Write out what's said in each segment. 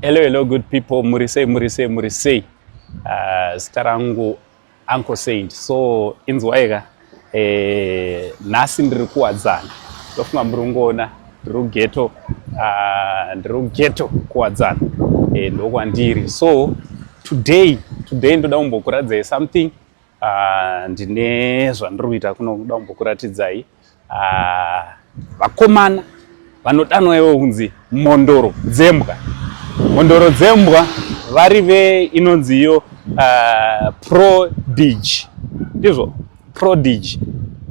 Hello, good people. Murise. Starangu Uncle Saint. So, inzwaega. Nasi ndiri kuwadzana. Tofunga murungona. Ndiri ghetto kuwadzana. Ndokwandiri. So, today ndoda kumbokuratidzai something. Ndine zvandiri kuita kunoda kumbokuratidzai. Vakomana vanodanwa kunzi Mhondoro Dzembwa. Mhondoro Dzembwa vari inonzi iyo Prodige. Ndizvo Prodige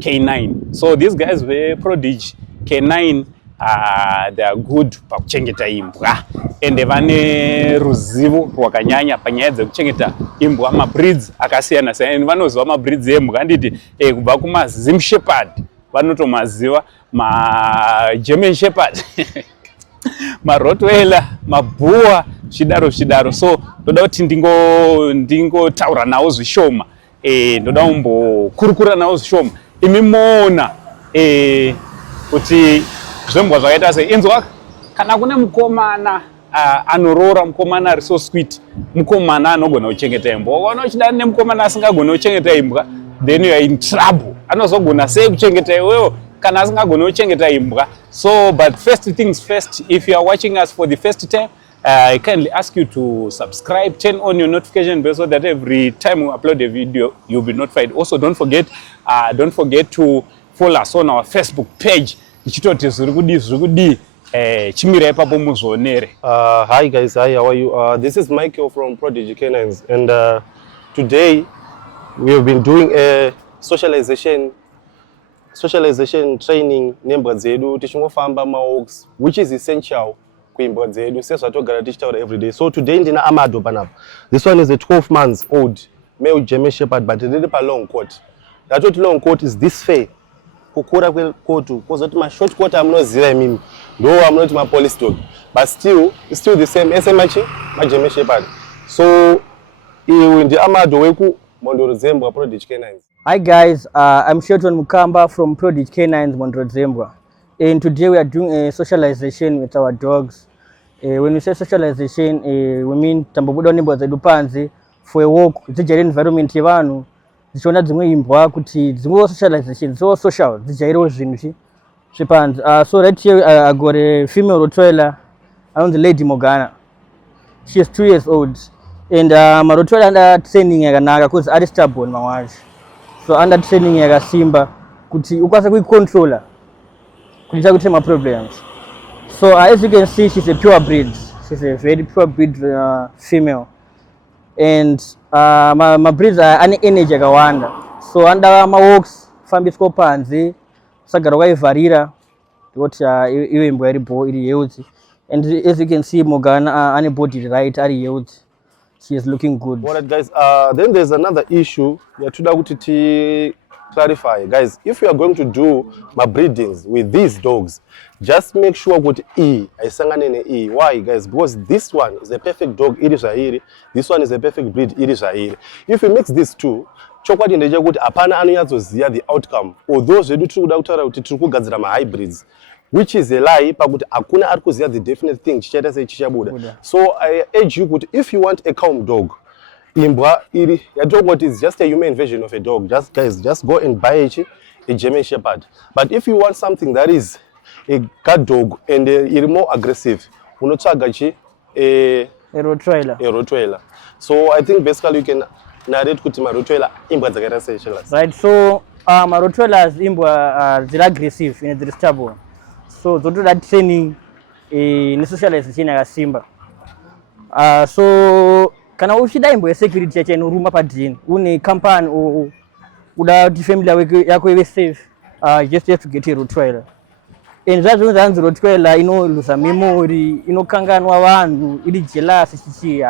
Canine. So these guys Prodige Canine they are good pakuchengeta imbwa ende vane ruzivo rwakanyanya panyaya dzekuchengeta imbwa mabreeds akasiyana siyana. Vanoziva mabreeds embwa anditi kubva kumaZim Shepherd vanotomaziva, German Shepherd Rottweiler, Boer, zvidaro. So ndoda kuti ndingotaura nawo zvishoma, ndoda kumbokurukura nawo zvishoma. Imi moona kuti zvembwa zvakaita sei. Inzwa kana kune mukomana anorora, mukomana ari so sweet, mukomana anogona kuchengeta imbwa. Ukaona uchidana nemukomana asingagona kuchengeta imbwa, then you are in trouble. Anozogona sei kuchengeta iwewe kana asingagona kuchengeta imbwa? So but first things first, if you are watching us for the first time, I kindly ask you to subscribe, turn on your notification bell so that every time we upload a video you'll be notified. Also don't forget to follow us on our Facebook page. Chitoti zvirikudi chimira ipapo muzvionere. Hi guys, hi, how are you? This is Michael from Prodige Canines, and today we have been doing a socialization training nembwa dzedu tichingofamba walks, which is essential kuimbwa dzedu sezvatogara tichitaura every day. So today ndina amado panapa. This one is a 12 months old male German Shepherd, but riri pa long coat. Datoti long coat is this fair. Kukura kwekotu kozoti ma short coat amunoziva imini ndo amunoti ma police dog, but still the same SMH ma German Shepherd. So iwe ndi amado weku Mhondoro Dzembwa Prodige Canines. Hi guys, I'm Shelton Mukamba from Prodige Canines Mhondoro Dzembwa, and today we are doing a socialization with our dogs. When we say socialization, we mean tambobuda nembwa zedu panzi for a walk, zijere environment yevanhu, zichiona dzimwe imbwa kuti dzimwe socialization, so social, zijairewo zvinhu zvepanzi. So right here I got a female Rottweiler anonzi Lady Morgana. She is 2 years old, and Rottweiler under training yakanaka because ari stubborn mawacho. So under training yakasimba kuti ukwanise kuicontroller kuti chakuite ma problems. So as you can see, she's a pure breed. She's a very pure breed female, and my breeds are ane energy yakawanda. So under ma walks fambiswa panze sagara kwaivharira kuti iwe imbwa iri healthy, and as you can see Morgana ane body right, ari healthy. She is looking good. Alright guys, then there's another issue yatuda kuti clarify. Guys, if you are going to do my breedings with these dogs, just make sure kuti aisangane ne Why guys? Because this one is a perfect dog, iri zvairi. This one is a perfect breed, iri zvairi. If you mix these two, chokwadi ndeje kuti apana anonyatsoziva the outcome. Although zvedu tiri kuda kutaura kuti tiri kugadzira ma hybrids, which is a lie, pakuti akuna ari kuziva the definite thing chichaita sei chichabuda. So I urge you kuti if you want a calm dog, imbwa iri yatongoti is just a human version of a dog. Just go and buy a German Shepherd. But if you want something that is a guard dog and iri more aggressive, unotsvaga a Rottweiler. So I think basically you can narrate kuti ma Rottweiler imbwa dzakaita sei. Right, so ma Rottweilers imbwa dziri aggressive and dziri stubborn. So dzotoda training nesocialization yakasimba. So kana uchida imbwa security yacho inoruma padhini, une company uda kuti family yako ive safe, just have to get a Rottweiler. And zvazvinonzi Rottweiler inoluza memory, inokanganwa vanhu, iri jealous chichi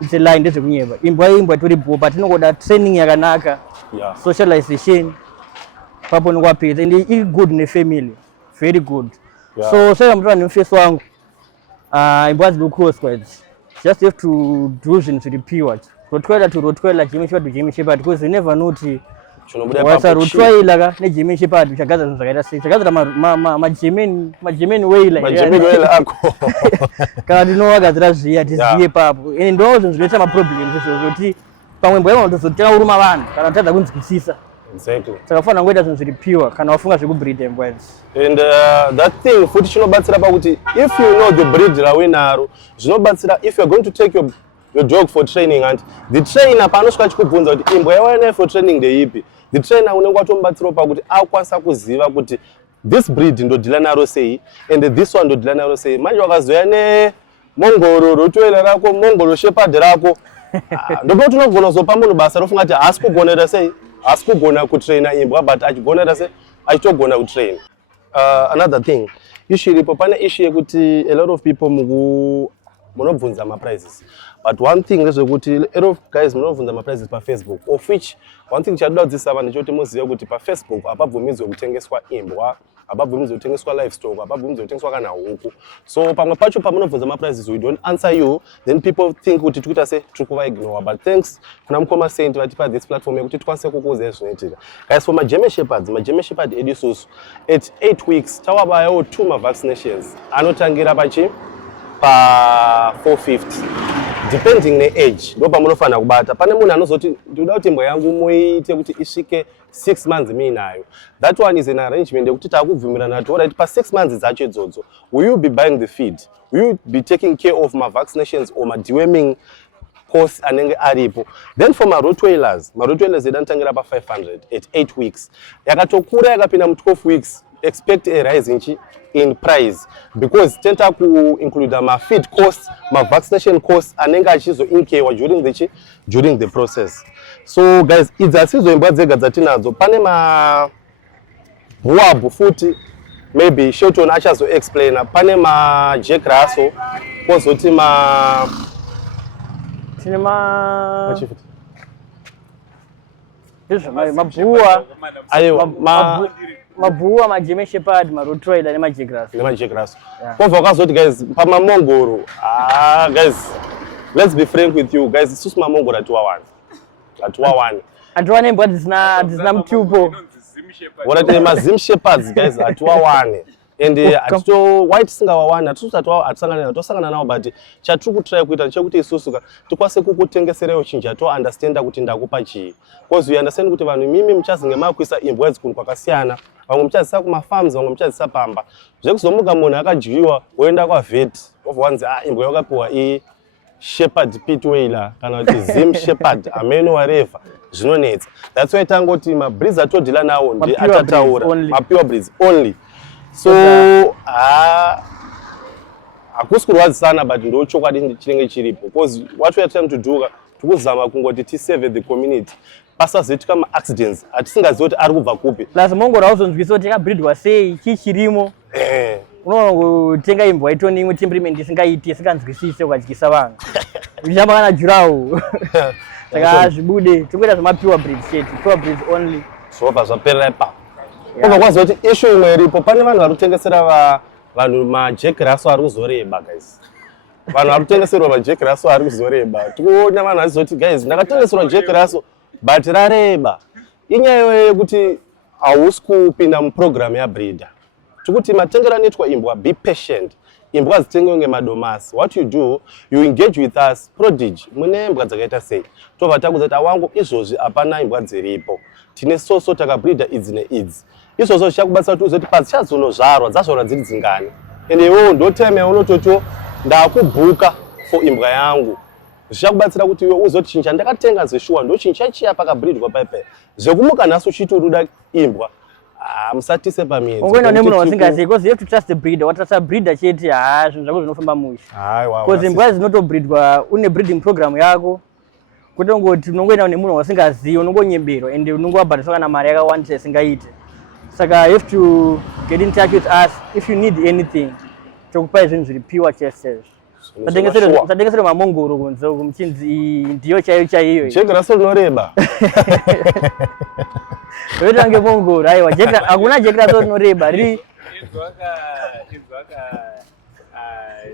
it's a lie, ndezvekunyeba. Imbwa toripo, but inogoda training yakanaka, socialization papo nokwapedza, and iri good nefamily, very good. So saka mutova nemuface wangu, imbwa dzinokroswa idzi, just have to do zvinhu zviri pure. Rottweiler to Rottweiler, German Shepherd to German Shepherd, because you never know kuti wasa rutwaila ka neGerman Shepherd uchagaza zvinhu zvakaita sei chagaza maGerman Wailer maGerman Wailer ako kana ndinowagadzira zviya tiziye papo ende ndo zvinhu zvinoita maproblems zvekuti pamwe mbo yavanotozotenga uruma vanhu kana kutadza kunzwisisa. Exactly. Saka fana ngoita zvinhu zviri pure kana wafunga zvekubreed mbwa idzi. And that thing futi chinobatsira pakuti if you know the breed rawinaro zvinobatsira if you are going to take your dog for training and the trainer panosvika chikubvunza kuti imbwa yawana for training ndeipi, the trainer unenge watomubatsira pakuti akwanisa kuziva kuti this breed ndodhila naro sei and this one ndodhila naro sei. Manje wakazoya ne Mhondoro Rottweiler rako, Mhondoro Shepherd rako ndipo tunogona zopa munhu basa rofunga kuti haasi kugonera sei, haasi kugona kutraina imbwa but achigonera sei, achitogona kutrain. Another thing, issue iripo pane issue yekuti a lot of people munobvunza ma prices, but one thing ndezvekuti a lot of guys munobvunza ma prices pa Facebook, of which one thing chadoda kudzidzisa vanhu ndechoti muzive kuti pa Facebook apabvumidzwe kutengeswa imbwa, apabvumidzwe kutengeswa livestock, apabvumidzwe kutengeswa kana huku. So pamwe pacho pamunobvunza ma prices we don't answer you, then people think kuti tikuita se tikuva ignore, but thanks kuna mukoma saint vatipa this platform yekuti tikwanise kukuudzai zvinoitika. Guys, for my German Shepherds, my German Shepherd edu isusu at 8 weeks tawabayawo 2 vaccinations anotangira pachi pa 450 depending ne age ndo pamunofana kubata. Pane munhu anozoti ndinoda kuti imbwa yangu muite kuti isvike 6 months minayo. That one is an arrangement yekuti takubvumirana kuti alright pa 6 months dzacho idzodzo will you be buying the feed, will you be taking care of my vaccinations or my deworming course anenge aripo. Then for my Rottweilers idantangira pa 500 at 8 weeks yakatokura yakapinda mu 12 weeks expect a rise in price because tenta ku include my feed costs, my vaccination costs anenge achizo inkewa during the process. So guys, idzasizo imbwa dzega dzatinadzo pane ma buabu futi maybe Shelton achazo explain pane ma Jack Russell kozoti ma cinema mabhuwa ayo mabhuwa maGerman Shepherd maRottweiler nemaJack Russell. Kovha wakazoti guys pama Mhondoro guys let's be frank with you guys, isusu ma Mhondoro atiwawane mbwa dzina mtupo wanati MaZim Shepherds guys atiwawane and atito white singawawana atusangana nawo but chatiri kutry kuita chekuti isusu tikwanise kukutengeserewo chinji ato understand kuti ndakupa chii, because we understand kuti vanhu mimi muchazi ngemakuisa imbwa dzikunu kwakasiyana, vamwe muchazisa kuma farms, vamwe muchazisa pamba zvekuzomuka munhu akadyiwa woenda kwa vet wanzi imbwa yakapiwa Shepherd Pit Wailer kana kuti Zim Shepherd ameno whatever zvinonetsa. That's why tangoti ma breeds atodhila nawo ndi atataura ma pure breeds only. So hakusi kurwadzisana but ndo chokwadi chinenge chiripo, because what we are trying to do tikuzama kungoti tisave the community pasazoitika ma accidents atisingazivi kuti ari kubva kupi. Plus Mhondoro auzonzwisa kuti yakabreedwa sei chichirimo unotenga imbwa itoni imwe temperament isingaiti isinganzwisise ukadyisa vanhu uchamba kana jurawo saka zvibude tingoita zvema pure breeds chete, pure breeds only. Zvobva zvaperera ipapo. Kobva kwazi kuti issue imwe iripo pane vanhu vari kutengesera vanhu maJack Russell ari kuzoreba guys. Vanhu vari kutengeserwa maJack Russell ari kuzoreba. Tikuona vanhu vachizoti guys ndakatengeserwa Jack Russell but rareba. Inyaya yekuti hausi kupinda muprogram yabreeder. Tikuti matengero anoitwa imbwa, be patient. Imbwa dzitengewe ngemadomasi. What you do, you engage with us, Prodigy. Mune imbwa dzakaita sei. Tobva takuzati wangu izvozvi hapana imbwa dziripo. Tine soso takabreeder idzi neidzi. Izvozvo zvichakubatsira kuti uzoti padzachazonozvarwa dzazvarwa dziri dzingani. Ende iwewe ndo time yaunototi ndakubhuka for imbwa yangu. Zvichakubatsira kuti iwe uzoti chinhu chandakatenga zveshuwa ndo chinhu chaichiya pakabreedwa paipai. Zvekumuka nhasi uchiti unoda imbwa musatise pamiedzi. Ungoenda nemunhu wasingazivi, because you have to trust the breeder. Watrasta breeder chete zvinhu zvako zvinofamba musha. Because imbwa dzinotobreedwa une breeding program yako. Kuti ungoti unongoenda nemunhu wasingazivi unongonyemberwa ende unongowabhadhisa kana mari yakawandisa isingaite. Saka you have to get in touch with us if you need anything. Tokupai zvinhu zviri pure chete. Tatengesere maMhondoro kunze kumchinzi ndiyo chaiyo. Jack Russell noreba. Wetange Mhondoro aiwa hakuna Jack Russell noreba ri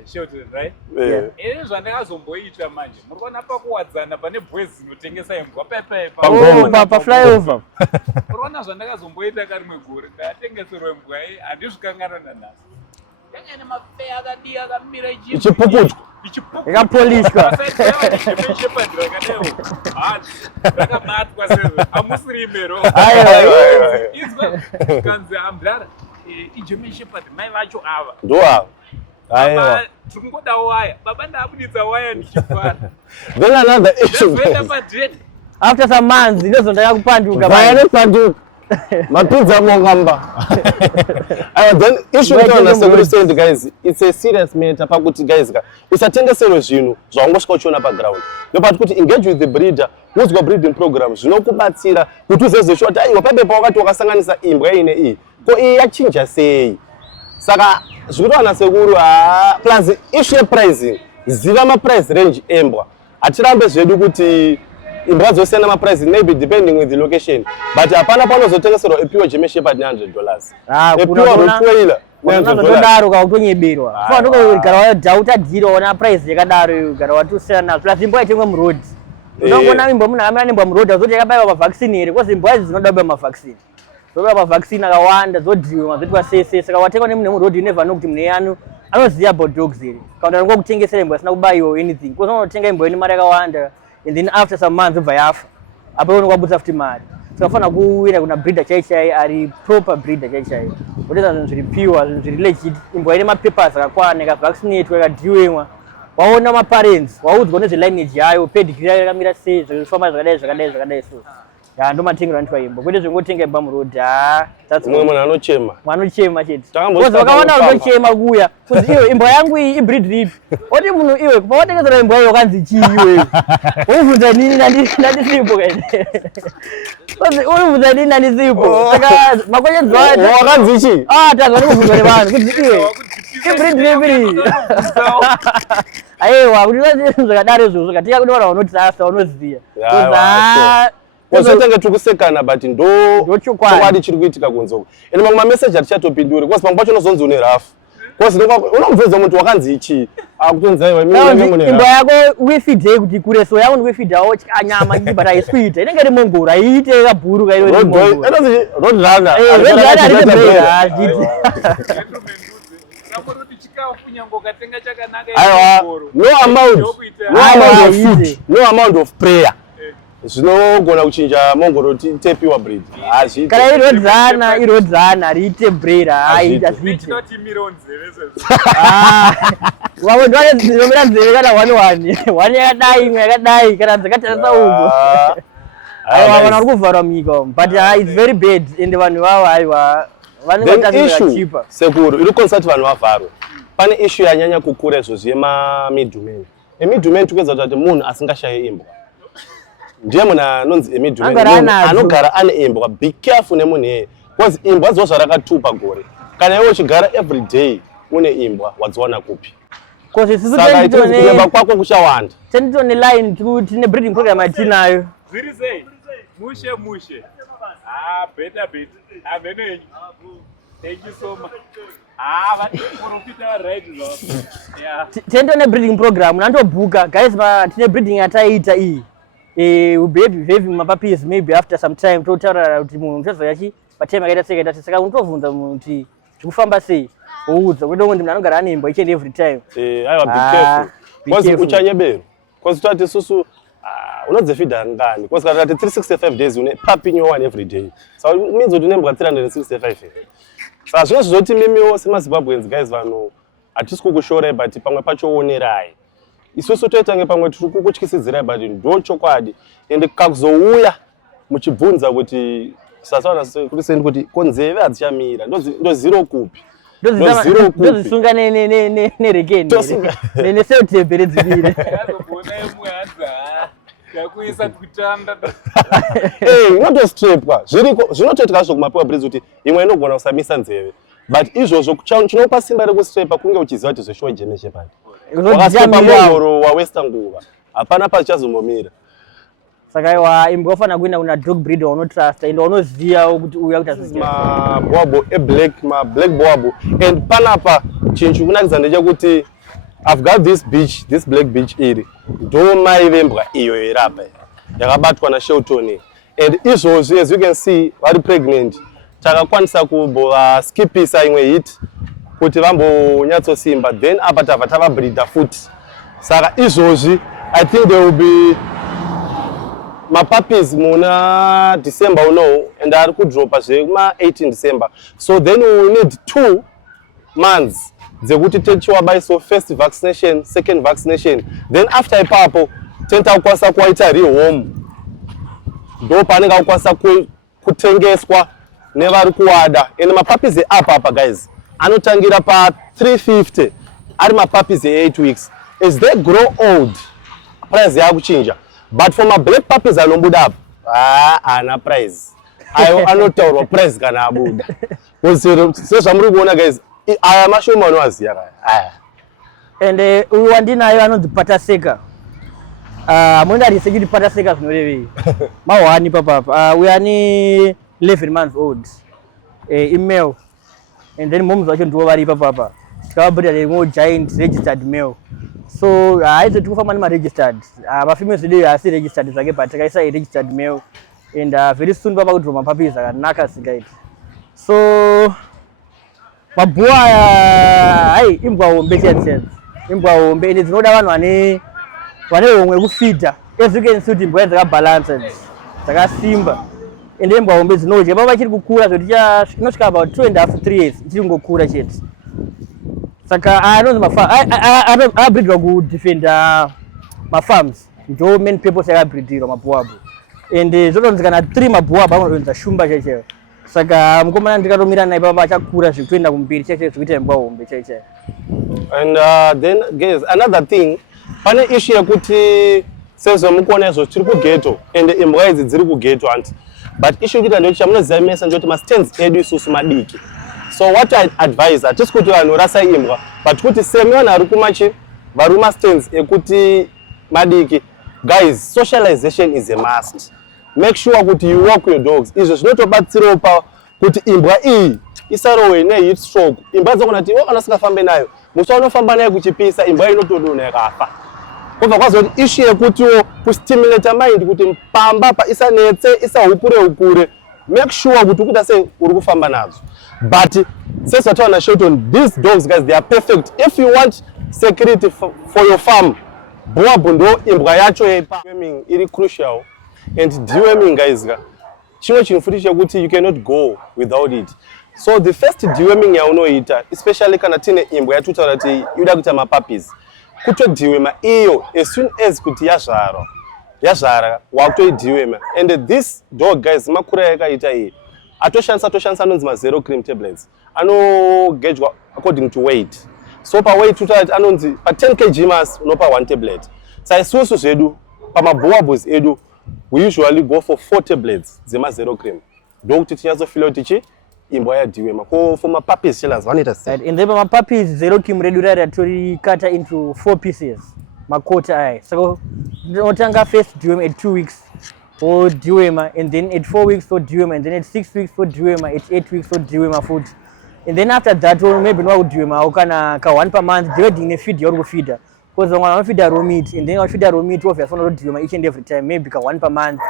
Shelton, right? Yeah. Zvandakazomboita manje. Murikuona PaKuwadzana pane boys dzinotengesa imbwa pepe. Pa flyover. Murikuona zvandakazomboita karimwe gore ndatengeserwa imbwa iyi handizvikanganwa nanhasi. Yanga ine mafea akadii akamira ichipukutwa. Ikapolishwa. Rakabatwa sezvo hamusiri imero. Izwa kanzi amdara iGerman Shepherd mai vacho ava. Ndoava. Aiwa. Tikungoda waya. Baba ndabuditsa waya ndichifara. Then another issue. After some months, ndizvo ndakakupanduka. Vaya panduka. Mapizza Mukamba. Then issue understand guys, it's a serious matter pakuti guys usatengesero zvinhu zvawangosvika uchiona paground. Ndopa kuti engage with the breeder, uzwa breeding program zvinokubatsira kuti uzezesha kuti aiwa pabepa wakati wakasanganisa imbwa ine iyi. Ko iyi yachinja sei? Saka zvinowana sekuru plus issue ye pricing. Ziva ma price range embwa. Atirambe zvedu kuti imbwa dzosiyana ma price maybe depending with the location, but hapana panozotengeserwa a pure German Shepherd $100. A pure Rottweiler $100 kautonyeberwa. Fana ndokugara dauta dhiro ona price yakadaro gara watusiyana plus imbwa itengwa mu road. Unongona imbwa munhu akamira nembwa mu road azoti yakabaiwa ma vaccine here because imbwa idzi dzinoda ma vaccine. Zoba ma vaccine akawanda zodhiwa zvitwa sese saka watengwa nemunhu mu road never know kuti munhu yanu anoziya about dogs here. Kaunda ngokutengesera imbwa asina kubayiwa anything. Because unotenga imbwa ine mari yakawanda. And then after some months ubva yafa apa unokwabusa futi mari saka fana kuwira kuna breeder chaichai ari proper breeder chaichai wotenda zvinhu zviri pure zvinhu zviri legit imbwa ine mapapers akakwana ikavaccinatwa ikadhiwemwa waona maparents waudzwa nezvelineage yayo pedigree yayo yakamira sei zvifamba zvakadai so ndo matengero anotwa imbwa kwete zvingotenga imbwa muroad umwe munhu anochema mwanochema chete kozi vakawana unochema kuya kuti iwe imbwa yangu iyi ibreed ripi oti munhu iwe pawatengesera imbwa iyo wakanzi chii iwewe ubvunza nini nandisipo kaine kozi ubvunza nini nandisipo saka makwesheni wakanzi chii tazwa nekubvunzwa nevanhu kuti iwe ibreed ripi aiwa kuti zvakadaro izvozvo katika kuti vanhu vanotrasta vanoziya Kwazotenge tukusekana but ndo chokwadi chiri kuitika kunzoko. Ene mamwe message atichatopindure kwasi pamwe pacho unozonzi une rafu. Kwasi unomubvunza muntu wakanzi ichi akutonza iwe mimi mune. Imbwa yako wifeed kuti kureso yako ndwifeedawo nyama but aiswita inenge iri mongora iite kabhuru kairo iri mongora. Enozi road runner. Road runner ari kubera Aiwa, no amount of prayer. Zvinogona kuchinja mongoro tepiwa breed. Kana irodzana riite breed azviite. Vamwe ndovanomira nzeve kana one yakadai imwe yakadai kana dzakatarisa uko. Aiwa vanhu vari kuvharwa munyika but it's very bad ende vanhu vavo aiwa vanenge chipa. Sekuru iri consult vanhu vavharwe. Pane issue yanyanya kukura izvozvo yema-middlemen. Middlemen tikuedza kuti munhu asingashaye imbwa. Ndiye munhu anonzi middleman anogara ane imbwa. Be careful nemunhu iyeye because imbwa dziwa zvarakatupa gore. Kana iwe uchigara every day une imbwa wadziwana kupi? Saka kureba kwako kuchawanda. Tenditone line tine breeding program yatinayo. Zviri sei? Mushe. Better. Ameno enyu. Thank you so much. Right, yeah. Tenditone breeding program nandobhuka guys tine breeding yataita iyi. We'll be having my puppies maybe after some time to tell kuti munhu uchazoyachi patime akaita sekaita saka unotovhunza munhu kuti zvikufamba sei woudza kwete kuti munhu anogara ane imbwa each and every time. Aiwa be careful. Kwazi uchanyebero. Kwazi tati susu unodzifeeda ngani. Kwazi kati 365 days une puppy new one every day. So means kuti nembwa 365. Saka zvino zvoti mimiwo semaZimbabweans guys vanhu atisi kukushora but pamwe pacho wonerai. Isusu toitange pamwe tiri kukutyisidzirai but ndo chokwadi ende kakuzouya muchibvunza kuti sasaona kuti sendi kuti konzeve hadzichamira ndo zero kupi ndozisunga nerekeni neselotebhe redziviri akazogona imwe hadza yakuisa kutanda inotostrepwa zvinotoitika zvo kumapiwa breeds kuti imwe inogona kusamisa nzeve but izvozvo chinopa simba rekustrepa kunge uchiziva kuti zveshuwa German Shepherd wakastrepa mongoro wawesta nguva hapana pachichazombomira. Saka iwa imbwa fana kuenda kuna dog breeder unotrust ende unoziya kuti uya kuti azviziya ma black boabo and panapa chinhu chikunakidza ndechekuti I've got this black beach iri. Ndo mai vembwa iyo irapa. Yakabatwa na Shelton. And izvozvi, as you can see, vari pregnant. Takakwanisa skipisa imwe hit kuti vambonyatsosimba, then apa tabva tavabreeda futi. Saka izvozvi, I think there will be puppies muna December uno, and ari kudropa zvekuma 18 December. So then we will need 2 months dzekuti tichiwabaiso first vaccination, second vaccination. Then after ipapo tentakwanisa kuwaita rehome. Ndo panenge akwanisa kutengeswa nevari kuwada. And puppies apa guys anotangira pa 350 ari puppies 8 weeks. As they grow old, price yakuchinja. But for black puppies anombuda apa, ana price. Anotaurwa price kana abuda. Sezvamuri kuona guys, aya mashoma anoaziya kaya. And uyu wandinayo anonzi pataseka. Munda research pataseka zvinorevei. Mahwani papapa. We are 11 months old. Male. And then moms wacho ndivo vari papapa. Tikavabudira rimwe giant registered male. So haizo tikufamba nemaregistered. Mafemales vedu haasi registered zvake, but takaisa registered male. And very soon papa kudroma puppies akanaka singaiti. So mabhuwa hai imbwa hombe chete. Imbwa hombe ende dzinoda vanhu vane homwe yekufidha. As you can see kuti imbwa dzakabalance, dzakasimba. Ende imbwa hombe dzinodya. Papa chiri kukura zvoti inosvika about 2.5 3 years ichiri kungokura chete. Saka abreedwa kudefenda mafarms. Ndo main purpose yakabreedirwa mabhuwa abo. And zvotonzi kana 3 mabhuwa abo anodonza shumba chaichayo. Saka mukomana ndikatomira naye papa achakura zvikuenda kumberi chaichayo zvikuita imbwa hombe chaichayo. And then guys, another thing, pane issue yekuti sezvamukuona izvo tiri kughetto and imbwa idzi dziri kughetto anti. But issue kuti ndoti chamunoziva mesa ndoti mastands edu isusu madiki. So what I advise, hatisi kuti vanhu rasa imbwa, but kuti semi vanhu vari kumachi vari mastands ekuti madiki. Guys, socialization is a must. Make sure kuti you walk your dogs. Izvo zvinotobatsirawo pa kuti imbwa iyi isarowe neheat stroke. Imbwa dzakona kuti kana usingafambe nayo, musi unofamba nayo kuchipisa, imbwa inotodonha yakafa. Kubva kwazo kuti issue yekuti kustimulate mind kuti pamba pa isanetse, isahukure. Make sure kuti ukuita sei uri kufamba nazo. But since I told Shelton, these dogs guys, they are perfect. If you want security for your farm, ndo imbwa yacho yepa. Deworming iri crucial, and deworming guys, chino chinofutisha kuti you cannot go without it. So the first deworming yaunoita, especially kana tine imbwa yatutaura kuti yuda kuita puppies, kutodeworma iyo as soon as kuti yazvara wakutoideworma. And this dog guys, makura yakaita iyi atoshandisa anonzi ma0 cream tablets, anogejwa according to weight. So pa weight tutati anonzi pa 10 kg mass unopa 1 tablet. Sa isusu zvedu pamabhuwabhus edu we usually go for 4 tablets dzema0 cream. Ndokuti tinyazofila kuti imbwa yadeworma. For mapuppies chillers vanoita sei? And then mapuppies 0 cream redu ratori into 4 pieces. Makota aya. So unotanga first deworm at 2 weeks for dewormer, and then at 4 weeks for dewormer, and then at 6 weeks for dewormer, at 8 weeks for dewormer food. And then after that, maybe no dewormer, or kana 1 per month, dividing the feed your feeder. Because when I feed a raw meat, and then I feed a raw meat, or dewormer each and every time, maybe 1 per month.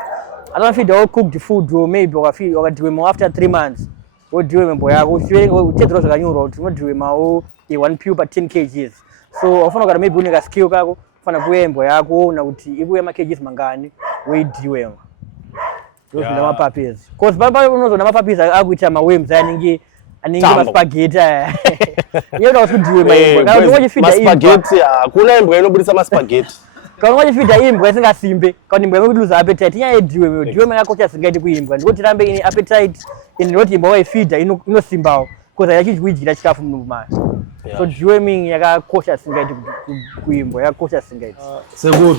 I don't feed all cooked food, or maybe or feed or dewormer after 3 months. Or dewormer boy, I go feeling or take those new road, not dewormer, or 1 pupa 10 kgs. So often I got maybe a skill cargo. Fana kuembo yako na kuti ikuema kgs mangani we deworm. Those are my puppies. Cause baba unozoona mapuppies akuita maworms aningi maspaghetti. Yeye ndo deworm imbwa. Kana ungochifida imbwa. Maspaghetti hakuna imbwa inobudisa maspaghetti. Kana ungochifida imbwa isingasimbe, kana imbwa inokuduza appetite, inyaya deworm. Deworm yakocha singaiti kuimbwa. Ndikuti rambe ine appetite inoti imbwa waifida inosimbawo. Cause yachidya chikafu mumasi. So deworming yakakosha singaiti kuimbwa, yakakosha singaiti. Seguro.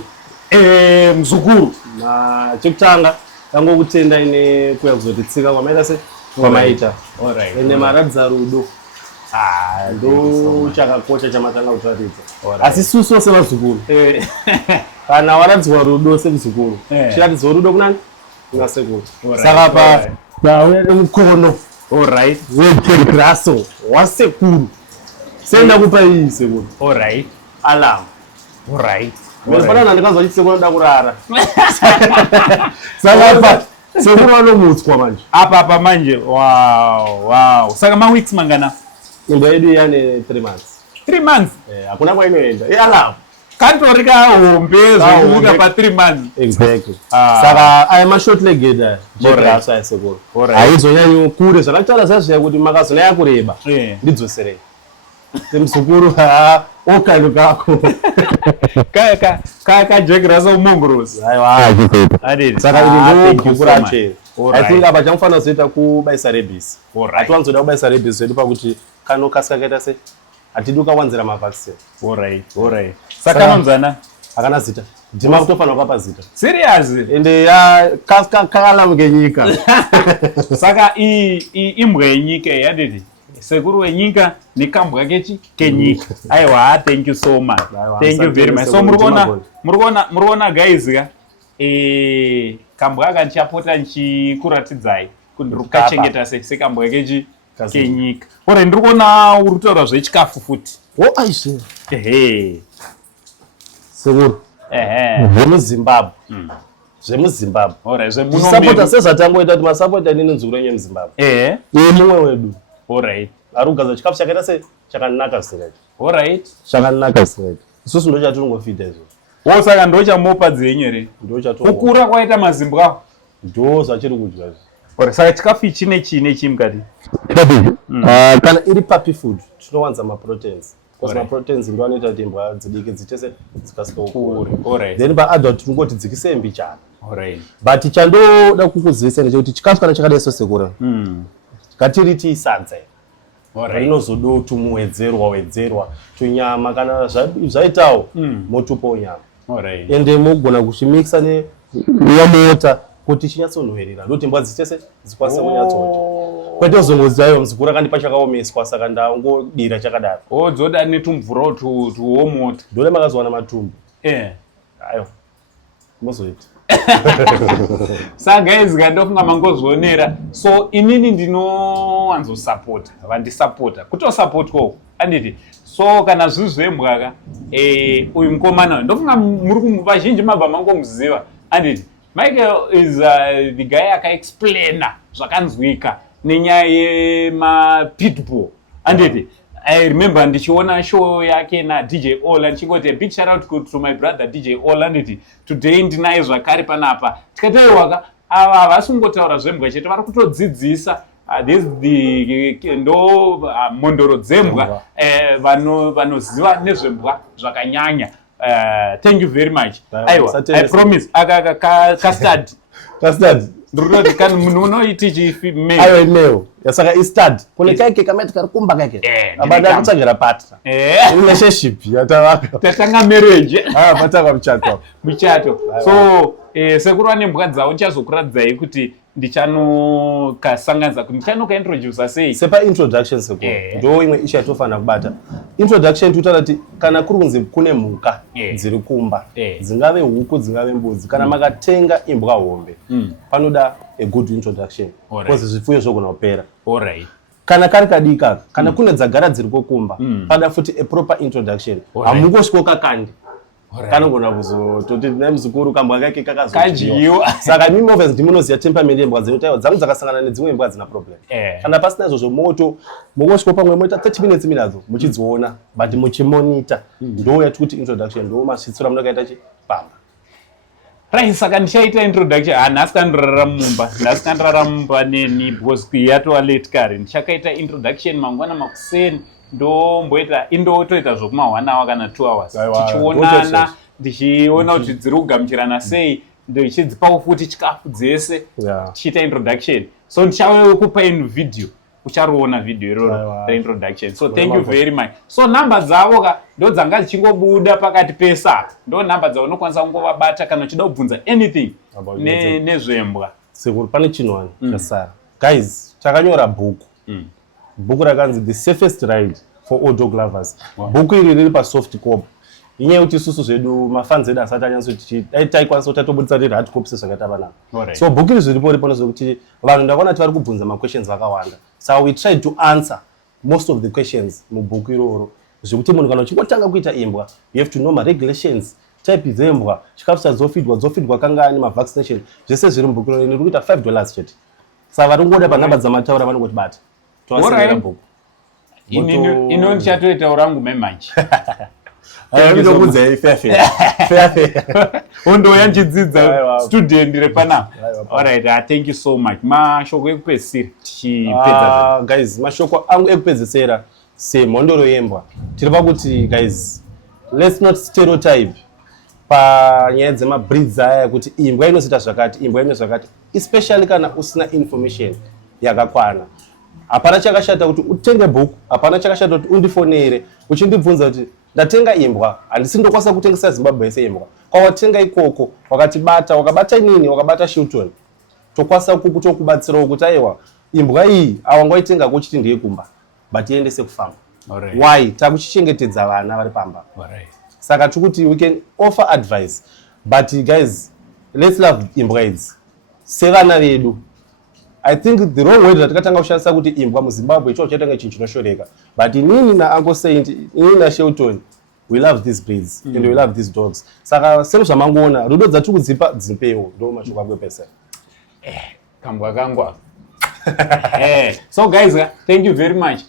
Mzukuru na chekutanga ngangokutenda ine kuya kuzotitsika kwamaita se kwamaita. Alright. Ende maradza rudo. Ndo chakakosha chamatanga kutaridza. Asi susu sevazukuru. Kana waradzwa rudo semuzukuru. Chiratidzwa rudo kunani? Kuna sekuru. Saka pa uya nemukono. Alright. Webraso wasekuru. Senda kupa iyi sekuru. Alright. alarm. Alright. Mezipana ndikazwa chiti sekuru nda kurara. Saka sekuru anomutswa manje. Apa manje. Wow. Saka ma weeks mangana. Nyimbo yedu yani 3 months. 3 months. Hakuna kwainoenda. Alarm. Kantorika hombe zvuka pa 3 months. Exactly. Saka I am a short legged jegrasa yasekuru. Haizonyanyo kure zvakataura zazviya kuti makazona yakureba. Ndidzoserei. Msukuru okanu kako. Kaka jegrasa umongorosi. Aiwa achitoita. Saka ili ndokura che. I think apa chamufana zoita kubaisa rabies. Atiwanzoda kubaisa rabies zvedu pakuti kanokasika kaita se atiduka wanzira ma vaccine. Alright. Saka nonzana akana zita. Ndima kutofana kwapa zita. Serious? Ende ya kakala mgenyika. Saka imbwa yenyika yadidi. Sekuru wenyika ni kambwa kenyika. Aiwa, thank you so much. Thank you very much. So murikona guys kambwa aka ndichapota ndichikuratidzai kuti rukachengeta sekambwa kenyika. Ore ndirikuona uri kutaura zvechikafu futi. Aishe. Sekuru. Zvemuzimbabwe. Zvemuzimbabwe. Alright, zvemunosapota sezvatangoita kuti masapota nini nzuro nyemuzimbabwe. Mumwe wedu. Alright. Arugaza chikafu chakaita se chakanaka sireti. Alright. Chakanaka sireti. Isusu ndo chatinongofida izvo. Saka ndo chamupa dzenyere. Ndo chatingo. Kukura kwaita mazimbwa. Ndo zvachiri kudya izvo. Ore saka chikafu chine chimukati. Kana iri puppy food tinowanza ma proteins. Because ma proteins ndo anoita kuti imbwa dzidike dzitese dzikasika kukura. Alright. Then pa adult tinongoti dzikise mbichana. Alright. But chandoda kukuzivisira ndechekuti chikafu kana chakadai sosekura. Ngatiriti sadza. Rinozodo tumuwedzerwa tunyama kana zvaitawo motupo nyama. Ende mogona kuchimixa neyamota kuti chinyatsonhuwerera ndoti mbwa dzitese dzikwanise kunyatsoti. Kwete uzongozivayo mzukuru akandipa chakaomeswa saka ndangodira chakadaro. Dzoda netumvura tuomota. Ndole makazowana matumbu. Ayo. Mozoita. Saka guys ndofunga mangozvionera. So inini ndinowanzosapota, vandisapota. Kutosupport ko anditi. So kana zvizvembwaka uyu mukomana ndofunga muri vazhinji mabva mangomuziva anditi. Michael is the guy akaexplaina zvakanzwika nenyaya yema pitbull anditi. I remember ndichiona show yake na DJ Ola ndichingoti a big shout out to my brother DJ Ola nditi today ndinaye zvakare panapa tikataiwaka ava vasingotaura zvembwa chete vari kutodzidzisa this the ndo Mhondoro Dzembwa vanoziva nezvembwa zvakanyanya. Thank you very much. Aiwa, I promise custard nduroti kan munhu unoiti female. Aiwa male. Yasaka istad. Kune kake kamati karikumba kake. Abada kutsagera partner. Relationship yatavaka. Tatanga marriage. Pataka muchato. So sekuru ane mbwa dzawo ndichazokuradzai kuti ndichanokasanganisa kuti ndichanokaintroduce sei. Sepa introduction sekuru. Ndo imwe isha yatofana kubata. Introduction tutarati kana kuri kunzi kune mhuka dziri kumba. Dzingave huku dzingave mbudzi kana makatenga imbwa hombe. Panoda a good introduction. Because zvifuyo zvogona kupera. Alright. Kana kari kadika kana kune dzagara dziri kokumba pada futi a proper introduction. Hamungosviko kakandi. Kana gona kuzototi nemuzukuru kambwa kake kakazojiwa. Saka mimi overs ndimonoziya temperament yembwa dzinotaiwa dzangu dzakasangana nedzimwe imbwa dzina problem. Kana pasina izvo zvomoto mungosviko pamwe moita 30 minutes minadzo muchidziona but muchimonita. Ndo yatuti introduction ndo masvitsura munakaita chipamba. Right, saka ndichaita introduction. Nhasi kandorara mumba. Nhasi kandorara mumba neni because yatova late kare. Ndichakaita introduction mangwana makuseni. Ndomboita indotoita zvokuma 1 hour kana 2 hours. Tichionana, ndichiona kuti dziri kugamuchirana sei, ndichidzipawo futi chikafu dzese. Tichiita introduction. So ndichakupa video. Ucharoona video iroro reintroduction. So thank you very much. So number dzavo ndo dzanga dzichingobuda pakati pesa. Ndo number dzavo unokwanisa kungovabata kana uchida kubvunza anything nezvembwa. Sekuru pane chinhu chasara. Guys, takanyora bhuku. Bhuku rakanzi The Safest Ride for All Dog Lovers. Bhuku iri riri pasoft copy. Inyaya yekuti isusu zvedu mafans edu asati anyatsoti dai taikwanisa kuti tatobudisa riri hard copy sezvakaita vanavo. So bhuku iri zviripo ripo nezvekuti vanhu ndakaona kuti vari kubvunza ma questions vakawanda. So we tried to answer most of the questions mubhuku iroro. zvekuti munhu kana uchingotanga kuita imbwa you have to know regulations type dzembwa chikafu dzofidwa kangani vaccination zvese zviri mubhuku rino kuita $5 chete saka varingoda panhamba dzamataura vanongoti bata toasendera bhuku ino ndichatoita urangu memanje ndokudza fair ondoya nchidzidza student repanapa. Alright, thank you so much. Mashoko ekupedzisira tichipedza guys mashoko angu ekupedzisira semhondoro yembwa tiri pakuti guys let's not stereotype panyaya dzemabreeds aya kuti imbwa inoita zvakati imbwa inoita zvakati especially kana usina information yakakwana. Hapana chakashata kuti utenge bhuku, hapana chakashata kuti undifonere uchindibvunza kuti ndatenga imbwa handisi ndokwanisa kutengesa Zimbabwe yese imbwa kwawatenga ikoko wakatibata wakabata nini wakabata Shelton tokwanisa kukutokubatsirawo kuti aiwa imbwa iyi awangoitenga kuchiti ndeyekumba but iendese kufamba. Why takuchichengetedza vana vari pamba. Saka tikuti we can offer advice but guys let's love imbwa idzi sevana vedu. I think the wrong way takatanga kushandisa kuti imbwa muZimbabwe icho chatanga chinhu chinoshoreka but inini na Uncle Saint inini na Shelton we love these breeds and we love these dogs. Saka semuzvamangoona rudo dzatiri kudzipa dzimpewo ndo mashoko akwe pesa kangwa so guys thank you very much.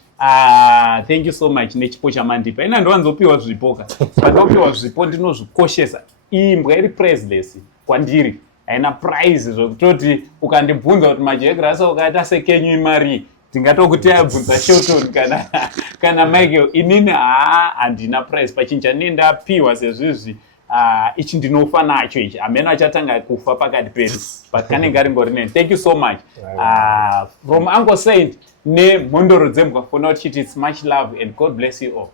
Thank you so much nechipo chamandipa ina ndovanzopiwa zvipoka pandopiwa zvipo ndinozvikoshesa imbwa iri priceless kwandiri haina prize zvokutoti ukandibvunza kuti majegrasa ukaita sekenyu imari ndingatokuti abvunza Shelton kana Michael inini handina prize pachinhu chanini ndapiwa sezvizvi ichi ndinofa nacho ichi hamene achatanga kufa pakati pedu but kanenge ari ngori neni. Thank you so much from Uncle Saint neMhondoro Dzembwa for not cheating. It's much love and God bless you all.